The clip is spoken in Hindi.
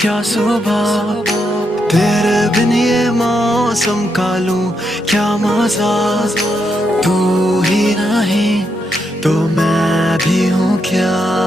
क्या सुबह, तेरे बिन ये मौसम का लूं क्या मजा। तू ही नहीं तो मैं भी हूँ क्या।